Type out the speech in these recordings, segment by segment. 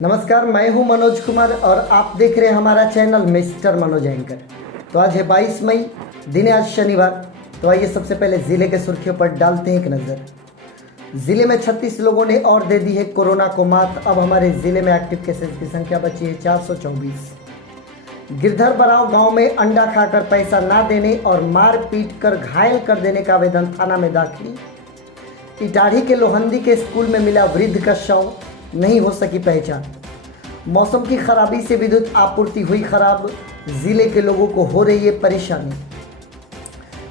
नमस्कार, मैं हूं मनोज कुमार और आप देख रहे हैं हमारा चैनल मिस्टर मनोज एंकर। तो आज है 22 मई, दिन है आज शनिवार। तो आइए सबसे पहले ज़िले के सुर्खियों पर डालते हैं एक नज़र। ज़िले में 36 लोगों ने और दे दी है कोरोना को मात। अब हमारे ज़िले में एक्टिव केसेस की संख्या बची है 424। गिरधर बराव गांव में अंडा खाकर पैसा ना देने और मार पीट कर घायल कर देने का आवेदन थाना में दाखिल। इटाढ़ी के लोहंदी के स्कूल में मिला वृद्ध का शव, नहीं हो सकी पहचान। मौसम की खराबी से विद्युत आपूर्ति हुई खराब, जिले के लोगों को हो रही है परेशानी।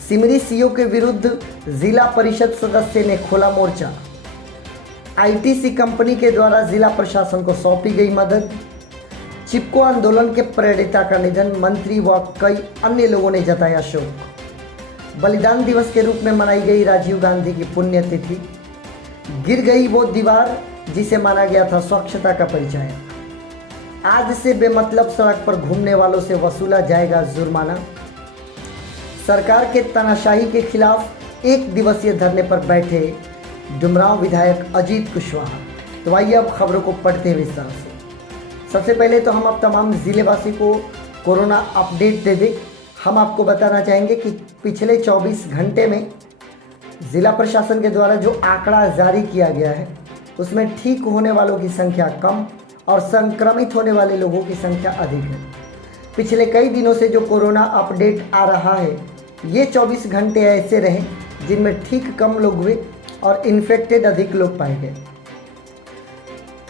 सिमरी सीओ के विरुद्ध जिला परिषद सदस्य ने खोला मोर्चा। आईटीसी कंपनी के द्वारा जिला प्रशासन को सौंपी गई मदद। चिपको आंदोलन के प्रेरिता का निधन, मंत्री व कई अन्य लोगों ने जताया शोक। बलिदान दिवस के रूप में मनाई गई राजीव गांधी की पुण्यतिथि। गिर गई वो दीवार जिसे माना गया था स्वच्छता का परिचय। आज से बेमतलब सड़क पर घूमने वालों से वसूला जाएगा जुर्माना। सरकार के तानाशाही के खिलाफ एक दिवसीय धरने पर बैठे डुमरांव विधायक अजीत कुशवाहा। तो आइए अब खबरों को पढ़ते हैं विस्तार से। सबसे पहले तो हम अब तमाम ज़िलेवासी को कोरोना अपडेट दे दें। हम आपको बताना चाहेंगे कि पिछले 24 घंटे में ज़िला प्रशासन के द्वारा जो आंकड़ा जारी किया गया है उसमें ठीक होने वालों की संख्या कम और संक्रमित होने वाले लोगों की संख्या अधिक है। पिछले कई दिनों से जो कोरोना अपडेट आ रहा है, ये 24 घंटे ऐसे रहे जिनमें ठीक कम लोग हुए और इन्फेक्टेड अधिक लोग पाए गए।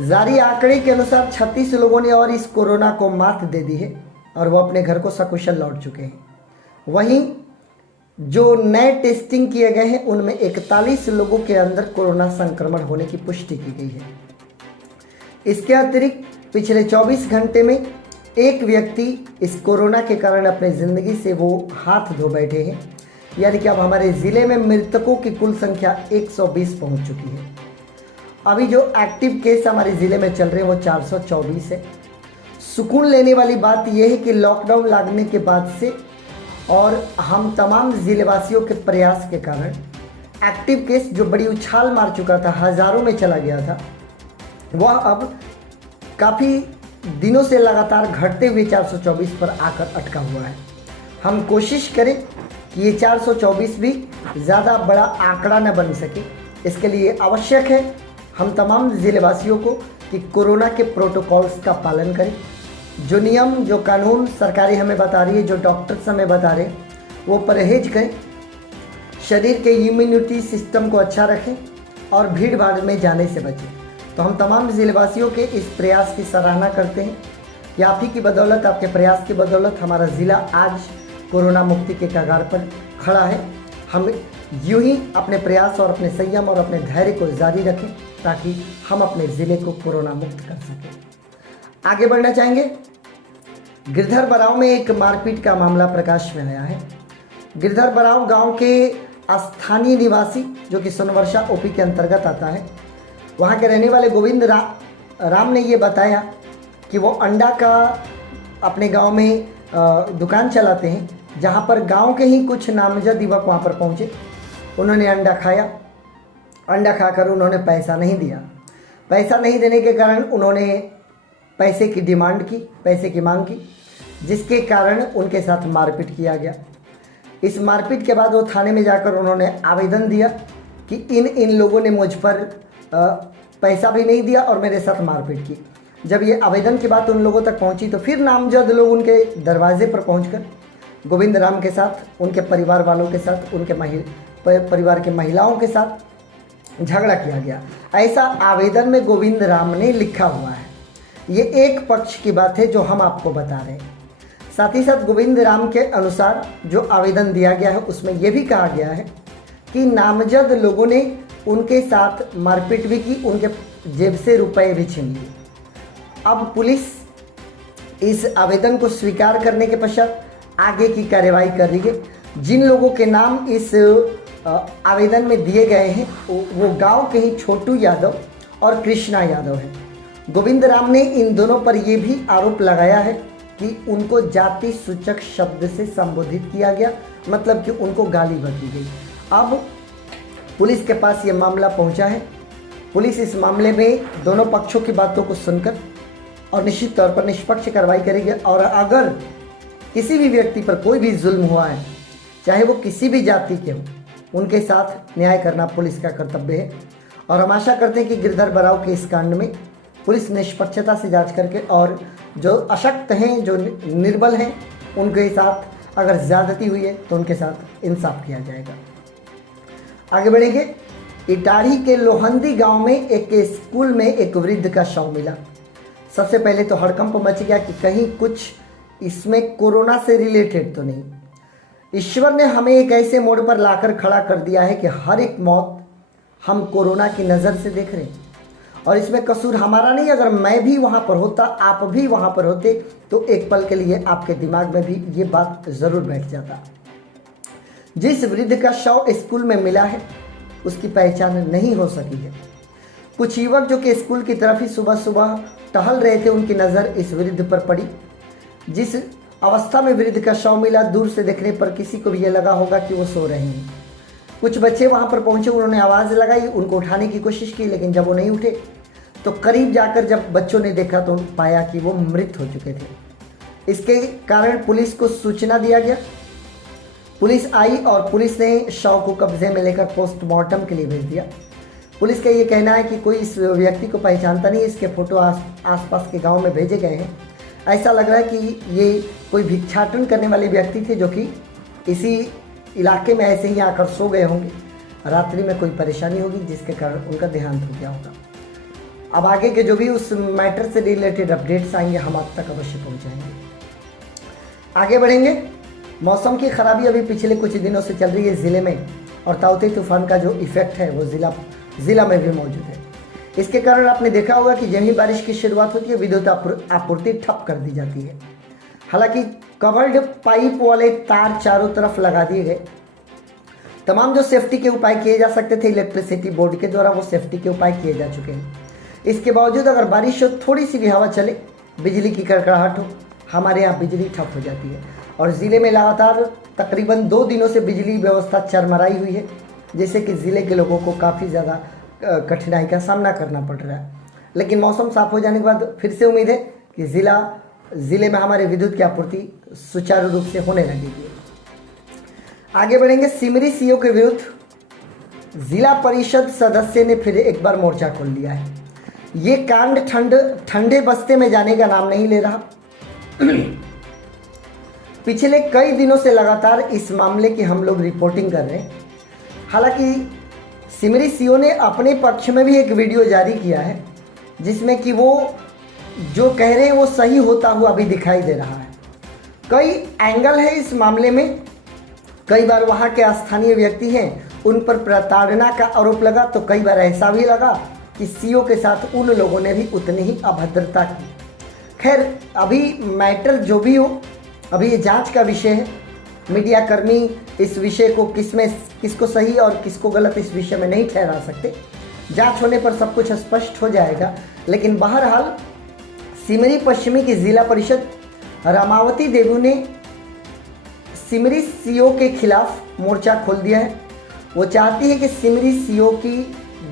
जारी आंकड़े के अनुसार 36 लोगों ने और इस कोरोना को मात दे दी है और वो अपने घर को सकुशल लौट चुके हैं। वहीं जो नए टेस्टिंग किए गए हैं उनमें 41 लोगों के अंदर कोरोना संक्रमण होने की पुष्टि की गई है। इसके अतिरिक्त पिछले 24 घंटे में एक व्यक्ति इस कोरोना के कारण अपने ज़िंदगी से वो हाथ धो बैठे हैं, यानी कि अब हमारे ज़िले में मृतकों की कुल संख्या 120 पहुंच चुकी है। अभी जो एक्टिव केस हमारे ज़िले में चल रहे हैं वो 424 है। सुकून लेने वाली बात यह है कि लॉकडाउन लगने के बाद से और हम तमाम ज़िलेवासियों के प्रयास के कारण एक्टिव केस जो बड़ी उछाल मार चुका था, हज़ारों में चला गया था, वह अब काफ़ी दिनों से लगातार घटते हुए 424 पर आकर अटका हुआ है। हम कोशिश करें कि ये 424 भी ज़्यादा बड़ा आंकड़ा न बन सके। इसके लिए आवश्यक है हम तमाम ज़िलेवासियों को कि कोरोना के प्रोटोकॉल्स का पालन करें। जो नियम, जो कानून सरकारें हमें बता रही है, जो डॉक्टर्स हमें बता रहे हैं, वो परहेज करें। शरीर के इम्यूनिटी सिस्टम को अच्छा रखें और भीड़ भाड़ में जाने से बचें। तो हम तमाम ज़िलेवासियों के इस प्रयास की सराहना करते हैं कि आप ही की बदौलत, आपके प्रयास की बदौलत हमारा ज़िला आज कोरोना मुक्ति के कगार पर खड़ा है। हम यूँ ही अपने प्रयास और अपने संयम और अपने धैर्य को जारी रखें ताकि हम अपने ज़िले को कोरोना मुक्त कर सकें। आगे बढ़ना चाहेंगे। गिरधर बराव में एक मारपीट का मामला प्रकाश में आया है। गिरधर बराव गांव के स्थानीय निवासी, जो कि सोनवर्षा ओपी के अंतर्गत आता है, वहां के रहने वाले गोविंद राम ने ये बताया कि वो अंडा का अपने गांव में दुकान चलाते हैं, जहां पर गांव के ही कुछ नामजद युवक वहां पर पहुंचे। उन्होंने अंडा खाया। अंडा खाकर उन्होंने पैसा नहीं दिया। पैसा नहीं देने के कारण उन्होंने पैसे की डिमांड की, पैसे की मांग की, जिसके कारण उनके साथ मारपीट किया गया। इस मारपीट के बाद वो थाने में जाकर उन्होंने आवेदन दिया कि इन लोगों ने मुझ पर पैसा भी नहीं दिया और मेरे साथ मारपीट की। जब ये आवेदन की बात उन लोगों तक पहुंची तो फिर नामजद लोग उनके दरवाजे पर पहुंचकर गोविंद राम के साथ, उनके परिवार वालों के साथ, उनके परिवार के महिलाओं के साथ झगड़ा किया गया। ऐसा आवेदन में गोविंद राम ने लिखा हुआ है। ये एक पक्ष की बात है जो हम आपको बता रहे हैं। साथ ही साथ गोविंद राम के अनुसार जो आवेदन दिया गया है उसमें यह भी कहा गया है कि नामजद लोगों ने उनके साथ मारपीट भी की, उनके जेब से रुपए भी छीन लिए। अब पुलिस इस आवेदन को स्वीकार करने के पश्चात आगे की कार्रवाई कर रही है। जिन लोगों के नाम इस आवेदन में दिए गए हैं वो गांव के ही छोटू यादव और कृष्णा यादव हैं। गोविंद राम ने इन दोनों पर यह भी आरोप लगाया है कि उनको जाति सूचक शब्द से संबोधित किया गया, मतलब कि उनको गाली बकी गई। अब पुलिस के पास ये मामला पहुंचा है। पुलिस इस मामले में दोनों पक्षों की बातों को सुनकर और निश्चित तौर पर निष्पक्ष कार्रवाई करेगी। और अगर किसी भी व्यक्ति पर कोई भी जुल्म हुआ है, चाहे वो किसी भी जाति के हो, उनके साथ न्याय करना पुलिस का कर्तव्य है। और हम आशा करते हैं कि गिरधर बराव के इस कांड में पुलिस निष्पक्षता से जांच करके और जो अशक्त हैं, जो निर्बल हैं, उनके साथ अगर ज़्यादती हुई है तो उनके साथ इंसाफ किया जाएगा। आगे बढ़ेंगे। इटाढ़ी के लोहंदी गांव में एक स्कूल में एक वृद्ध का शव मिला। सबसे पहले तो हड़कंप मच गया कि कहीं कुछ इसमें कोरोना से रिलेटेड तो नहीं। ईश्वर ने हमें एक ऐसे मोड़ पर लाकर खड़ा कर दिया है कि हर एक मौत हम कोरोना की नज़र से देख रहे हैं और इसमें कसूर हमारा नहीं। अगर मैं भी वहाँ पर होता, आप भी वहाँ पर होते, तो एक पल के लिए आपके दिमाग में भी ये बात ज़रूर बैठ जाता। जिस वृद्ध का शव स्कूल में मिला है उसकी पहचान नहीं हो सकी है। कुछ युवक जो कि स्कूल की तरफ ही सुबह सुबह टहल रहे थे, उनकी नज़र इस वृद्ध पर पड़ी। जिस अवस्था में वृद्ध का शव मिला, दूर से देखने पर किसी को भी ये लगा होगा कि वो सो रहे हैं। कुछ बच्चे वहाँ पर पहुँचे, उन्होंने आवाज़ लगाई, उनको उठाने की कोशिश की, लेकिन जब वो नहीं उठे तो करीब जाकर जब बच्चों ने देखा तो पाया कि वो मृत हो चुके थे। इसके कारण पुलिस को सूचना दिया गया। पुलिस आई और पुलिस ने शव को कब्जे में लेकर पोस्टमार्टम के लिए भेज दिया। पुलिस का ये कहना है कि कोई इस व्यक्ति को पहचानता नहीं, इसके फोटो आसपास के गांव में भेजे गए हैं। ऐसा लग रहा है कि ये कोई भिक्षाटन करने वाले व्यक्ति थे जो कि इसी इलाके में ऐसे ही आकर सो गए होंगे। रात्रि में कोई परेशानी होगी जिसके कारण उनका देहांत हो गया होगा। अब आगे के जो भी उस मैटर से रिलेटेड अपडेट्स आएंगे हम आप तक अवश्य पहुँचाएंगे। आगे बढ़ेंगे। मौसम की खराबी अभी पिछले कुछ दिनों से चल रही है ज़िले में और ताउते तूफान का जो इफेक्ट है वो ज़िला में भी मौजूद है। इसके कारण आपने देखा होगा कि जब ही बारिश की शुरुआत होती है विद्युत आपूर्ति ठप कर दी जाती है। हालांकि कवर्ड पाइप वाले तार चारों तरफ लगा दिए गए। तमाम जो सेफ्टी के उपाय किए जा सकते थे इलेक्ट्रिसिटी बोर्ड के द्वारा, वो सेफ्टी के उपाय किए जा चुके हैं। इसके बावजूद अगर बारिश हो, थोड़ी सी भी हवा चले, बिजली की कड़कड़ाहट हो, हमारे यहाँ बिजली ठप हो जाती है। और ज़िले में लगातार तकरीबन 2 दिनों से बिजली व्यवस्था चरमराई हुई है, जिससे कि ज़िले के लोगों को काफ़ी ज़्यादा कठिनाई का सामना करना पड़ रहा है। लेकिन मौसम साफ हो जाने के बाद फिर से उम्मीद है कि ज़िले में हमारे विद्युत की आपूर्ति सुचारू रूप से होने लगेगी। आगे बढ़ेंगे। सिमरी सीओ के विरुद्ध जिला परिषद सदस्य ने फिर एक बार मोर्चा खोल लिया है। ये कांड ठंडे बस्ते में जाने का नाम नहीं ले रहा। पिछले कई दिनों से लगातार इस मामले की हम लोग रिपोर्टिंग कर रहे हैं। हालांकि सिमरी सीओ ने अपने पक्ष में भी एक वीडियो जारी किया है जिसमें कि वो जो कह रहे हैं वो सही होता हुआ भी दिखाई दे रहा है। कई एंगल है इस मामले में। कई बार वहाँ के स्थानीय व्यक्ति हैं, उन पर प्रताड़ना का आरोप लगा, तो कई बार ऐसा भी लगा कि सीओ के साथ उन लोगों ने भी उतनी ही अभद्रता की। खैर, अभी मैटर जो भी हो, अभी ये जांच का विषय है। मीडिया कर्मी इस विषय को किसको सही और किसको गलत इस विषय में नहीं ठहरा सकते। जांच होने पर सब कुछ स्पष्ट हो जाएगा। लेकिन बहरहाल सिमरी पश्चिमी की जिला परिषद रामावती देवी ने सिमरी सीओ के खिलाफ मोर्चा खोल दिया है। वो चाहती है कि सिमरी सीओ की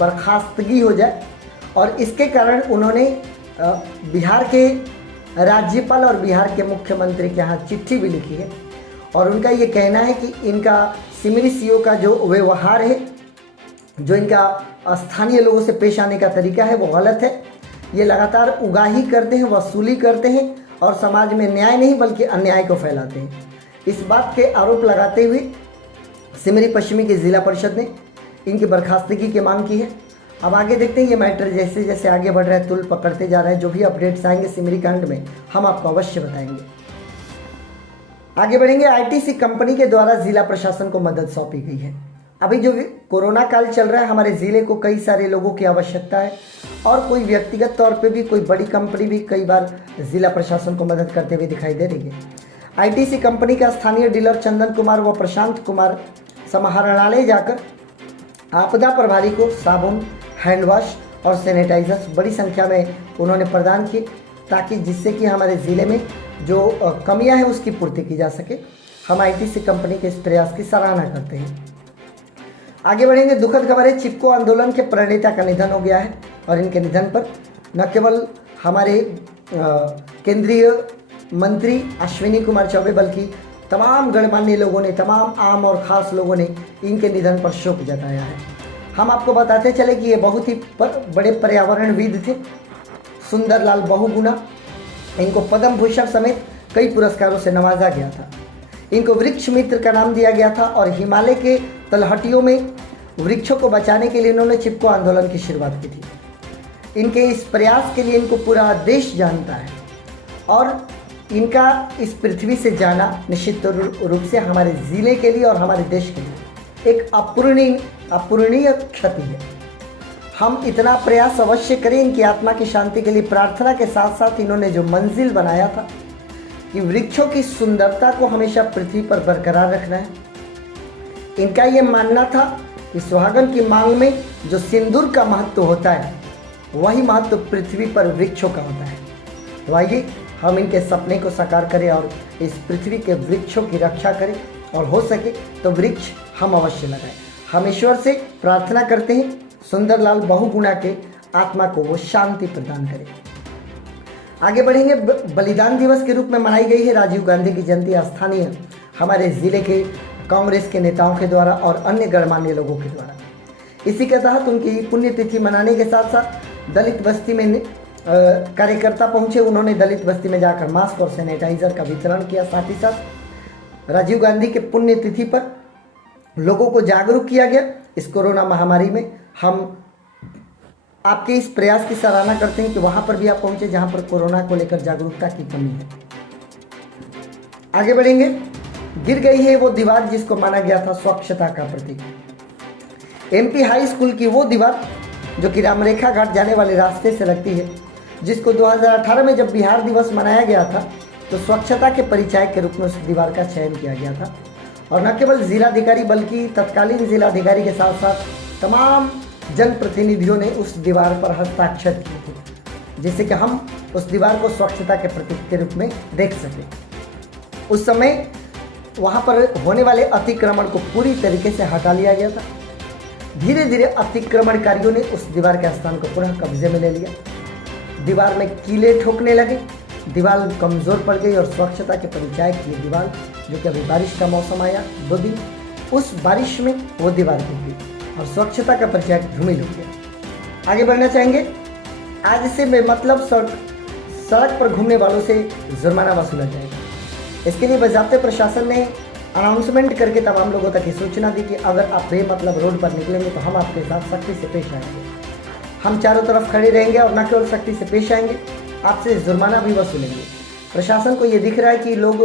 बर्खास्तगी हो जाए और इसके कारण उन्होंने बिहार के राज्यपाल और बिहार के मुख्यमंत्री के यहाँ चिट्ठी भी लिखी है और उनका ये कहना है कि इनका सिमरी सीओ का जो व्यवहार है, जो इनका स्थानीय लोगों से पेश आने का तरीका है, वो गलत है। ये लगातार उगाही करते हैं, वसूली करते हैं और समाज में न्याय नहीं बल्कि अन्याय को फैलाते हैं। इस बात के आरोप लगाते हुए सिमरी पश्चिमी की जिला परिषद ने इनकी बर्खास्तगी की मांग की है। अब आगे देखते हैं ये मैटर जैसे जैसे आगे बढ़ रहा है, तुल पकड़ते जा रहा है। जो भी अपडेट्स आएंगे सिमरी कांड में हम आपको अवश्य बताएंगे। आगे बढ़ेंगे। आईटीसी कंपनी के द्वारा जिला प्रशासन को मदद सौंपी गई है। अभी जो कोरोना काल चल रहा है, हमारे ज़िले को कई सारे लोगों की आवश्यकता है और कोई व्यक्तिगत तौर पे भी कोई बड़ी कंपनी भी कई बार जिला प्रशासन को मदद करते हुए दिखाई दे रही है। आईटीसी कंपनी का स्थानीय डीलर चंदन कुमार व प्रशांत कुमार समाहरणालय जाकर आपदा प्रभारी को साबुन, हैंड वॉश और सैनिटाइजर्स बड़ी संख्या में उन्होंने प्रदान किए ताकि जिससे कि हमारे ज़िले में जो कमियां हैं उसकी पूर्ति की जा सके। हम आईटीसी कंपनी के इस प्रयास की सराहना करते हैं। आगे बढ़ेंगे। दुखद खबर है, चिपको आंदोलन के प्रणेता का निधन हो गया है और इनके निधन पर न केवल हमारे केंद्रीय मंत्री अश्विनी कुमार चौबे बल्कि तमाम गणमान्य लोगों ने, तमाम आम और ख़ास लोगों ने इनके निधन पर शोक जताया है। हम आपको बताते चले कि ये बहुत ही बड़े पर्यावरणविद थे, सुंदरलाल बहुगुणा। इनको पद्म भूषण समेत कई पुरस्कारों से नवाजा गया था। इनको वृक्ष मित्र का नाम दिया गया था और हिमालय के तलहटियों में वृक्षों को बचाने के लिए इन्होंने चिपको आंदोलन की शुरुआत की थी। इनके इस प्रयास के लिए इनको पूरा देश जानता है और इनका इस पृथ्वी से जाना निश्चित रूप से हमारे ज़िले के लिए और हमारे देश के लिए एक अपूरणीय क्षति है। हम इतना प्रयास अवश्य करें इनकी आत्मा की शांति के लिए प्रार्थना के साथ साथ इन्होंने जो मंजिल बनाया था कि वृक्षों की सुंदरता को हमेशा पृथ्वी पर बरकरार रखना है। इनका ये मानना था कि सुहागन की मांग में जो सिंदूर का महत्व होता है वही महत्व पृथ्वी पर वृक्षों का होता है। तो आइए हम इनके सपने को साकार करें और इस पृथ्वी के वृक्षों की रक्षा करें और हो सके तो वृक्ष हम अवश्य लगाएं। हम ईश्वर से प्रार्थना करते हैं सुंदरलाल बहुगुणा के आत्मा को वो शांति प्रदान करे। आगे बढ़ेंगे। बलिदान दिवस के रूप में मनाई गई है राजीव गांधी की जयंती स्थानीय हमारे ज़िले के कांग्रेस के नेताओं के द्वारा और अन्य गणमान्य लोगों के द्वारा। इसी के तहत उनकी पुण्यतिथि मनाने के साथ साथ दलित बस्ती में कार्यकर्ता पहुंचे। उन्होंने दलित बस्ती में जाकर मास्क और सैनिटाइजर का वितरण किया। साथ ही साथ राजीव गांधी के पुण्यतिथि पर लोगों को जागरूक किया गया। इस कोरोना महामारी में हम आपके इस प्रयास की सराहना करते हैं कि वहां पर भी आप पहुंचे जहां पर कोरोना को लेकर जागरूकता की कमी है। आगे बढ़ेंगे। गिर गई है वो दीवार जिसको माना गया था स्वच्छता का प्रतीक। एमपी हाई स्कूल की वो दीवार जो कि रामरेखा घाट जाने वाले रास्ते से लगती है, जिसको 2018 में जब बिहार दिवस मनाया गया था तो स्वच्छता के परिचय के रूप में उस दीवार का चयन किया गया था। और न केवल जिलाधिकारी बल्कि तत्कालीन जिलाधिकारी के साथ साथ तमाम जनप्रतिनिधियों ने उस दीवार पर हस्ताक्षर किए थे, जिससे कि हम उस दीवार को स्वच्छता के प्रतीक के रूप में देख सकें। उस समय वहाँ पर होने वाले अतिक्रमण को पूरी तरीके से हटा लिया गया था। धीरे धीरे अतिक्रमणकारियों ने उस दीवार के स्थान को पुनः कब्जे में ले लिया। दीवार में कीले ठोकने लगे, दीवार कमज़ोर पड़ गई और स्वच्छता के परिचय की दीवार, जो कि अभी बारिश का मौसम आया 2 दिन, उस बारिश में वो दीवार गिर गई और स्वच्छता का परिचय धूमिल हो गया। आगे बढ़ना चाहेंगे। आज से बेमतलब सड़क पर घूमने वालों से जुर्माना वसूला जाएगा। इसके लिए बाज़ाब्ते प्रशासन ने अनाउंसमेंट करके तमाम लोगों तक ये सूचना दी कि अगर आप बेमतलब रोड पर निकलेंगे तो हम आपके साथ सख्ती से पेश आएंगे। हम चारों तरफ खड़े रहेंगे और न केवल सख्ती से पेश आएंगे, आपसे जुर्माना भी वसूलेंगे। प्रशासन को ये दिख रहा है कि लोग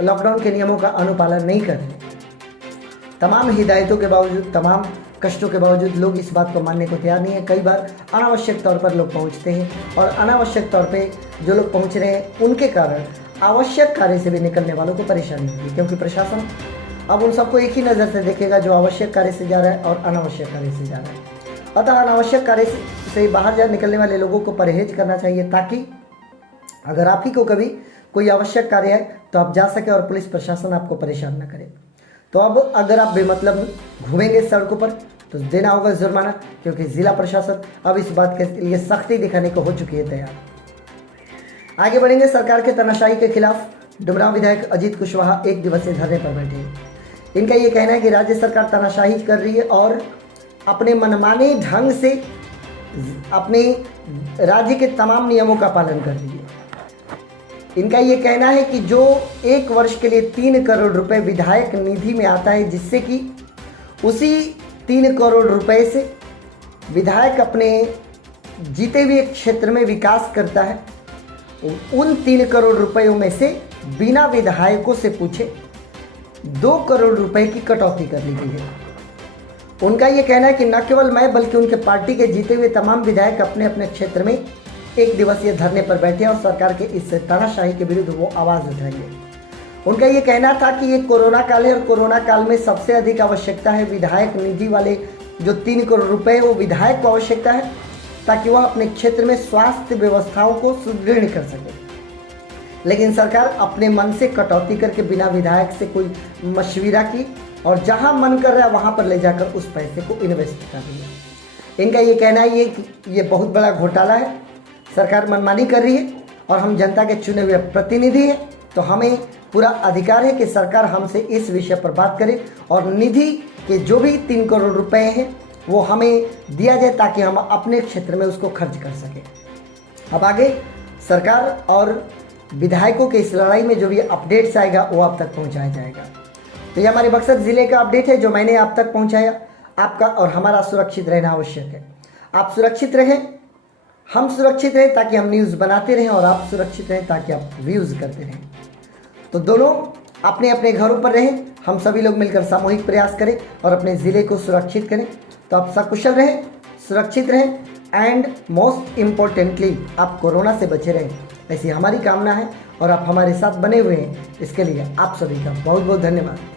लॉकडाउन के नियमों का अनुपालन नहीं कर रहे। तमाम हिदायतों के बावजूद, तमाम कष्टों के बावजूद लोग इस बात को मानने को तैयार नहीं है। कई बार अनावश्यक तौर पर लोग पहुंचते हैं और अनावश्यक तौर पे जो लोग पहुंच रहे हैं उनके कारण आवश्यक कार्य से भी निकलने वालों को परेशानी होगी, क्योंकि प्रशासन अब उन सबको एक ही नज़र से देखेगा जो आवश्यक कार्य से जा रहा है और अनावश्यक कार्य से जा रहा है। अतः अनावश्यक कार्य से बाहर जा निकलने वाले लोगों को परहेज करना चाहिए, ताकि अगर आप ही को कभी कोई आवश्यक कार्य है तो आप जा सके और पुलिस प्रशासन आपको परेशान न करे। तो अब अगर आप बेमतलब घूमेंगे सड़कों पर तो देना होगा जुर्माना, क्योंकि जिला प्रशासन अब इस बात के लिए सख्ती दिखाने को हो चुकी है तैयार। आगे बढ़ेंगे। सरकार के तानाशाही के खिलाफ डुमरांव विधायक अजीत कुशवाहा 1 दिवसीय धरने पर बैठे हैं। इनका ये कहना है कि राज्य सरकार तानाशाही कर रही है और अपने मनमाने ढंग से अपने राज्य के तमाम नियमों का पालन कर रही है। इनका ये कहना है कि जो 1 वर्ष के लिए 3 करोड़ रुपए विधायक निधि में आता है, जिससे कि उसी 3 करोड़ रुपए से विधायक अपने जीते हुए क्षेत्र में विकास करता है, उन 3 करोड़ रुपयों में से बिना विधायकों से पूछे 2 करोड़ रुपए की कटौती कर ली गई है। उनका ये कहना है कि न केवल मैं बल्कि उनके पार्टी के जीते हुए तमाम विधायक अपने अपने क्षेत्र में 1 दिवसीय धरने पर बैठे और सरकार के इस तानाशाही के विरुद्ध वो आवाज़ उठाएंगे। उनका ये कहना था कि ये कोरोना काल है और कोरोना काल में सबसे अधिक आवश्यकता है विधायक निधि वाले जो 3 करोड़ रुपए वो विधायक को आवश्यकता है, ताकि वह अपने क्षेत्र में स्वास्थ्य व्यवस्थाओं को सुदृढ़ कर सके। लेकिन सरकार अपने मन से कटौती करके बिना विधायक से कोई मशविरा की और जहां मन कर रहा है वहां पर ले जाकर उस पैसे को इन्वेस्ट कर रही है। इनका ये कहना है कि ये बहुत बड़ा घोटाला है, सरकार मनमानी कर रही है और हम जनता के चुने हुए प्रतिनिधि हैं, तो हमें पूरा अधिकार है कि सरकार हमसे इस विषय पर बात करे और निधि के जो भी 3 करोड़ रुपए हैं वो हमें दिया जाए ताकि हम अपने क्षेत्र में उसको खर्च कर सकें। अब आगे सरकार और विधायकों के इस लड़ाई में जो भी अपडेट्स आएगा वो आप तक पहुंचाया जाएगा। तो ये हमारे बक्सर ज़िले का अपडेट है जो मैंने आप तक पहुंचाया। आपका और हमारा सुरक्षित रहना आवश्यक है। आप सुरक्षित रहें, हम सुरक्षित रहें ताकि हम न्यूज़ बनाते रहें, और आप सुरक्षित रहें ताकि आप व्यूज़ करते रहें। तो दोनों अपने अपने घरों पर रहें, हम सभी लोग मिलकर सामूहिक प्रयास करें और अपने ज़िले को सुरक्षित करें। तो आप सकुशल रहें, सुरक्षित रहें एंड मोस्ट इम्पोर्टेंटली आप कोरोना से बचे रहें, ऐसी हमारी कामना है और आप हमारे साथ बने हुए हैं। इसके लिए आप सभी का बहुत बहुत धन्यवाद।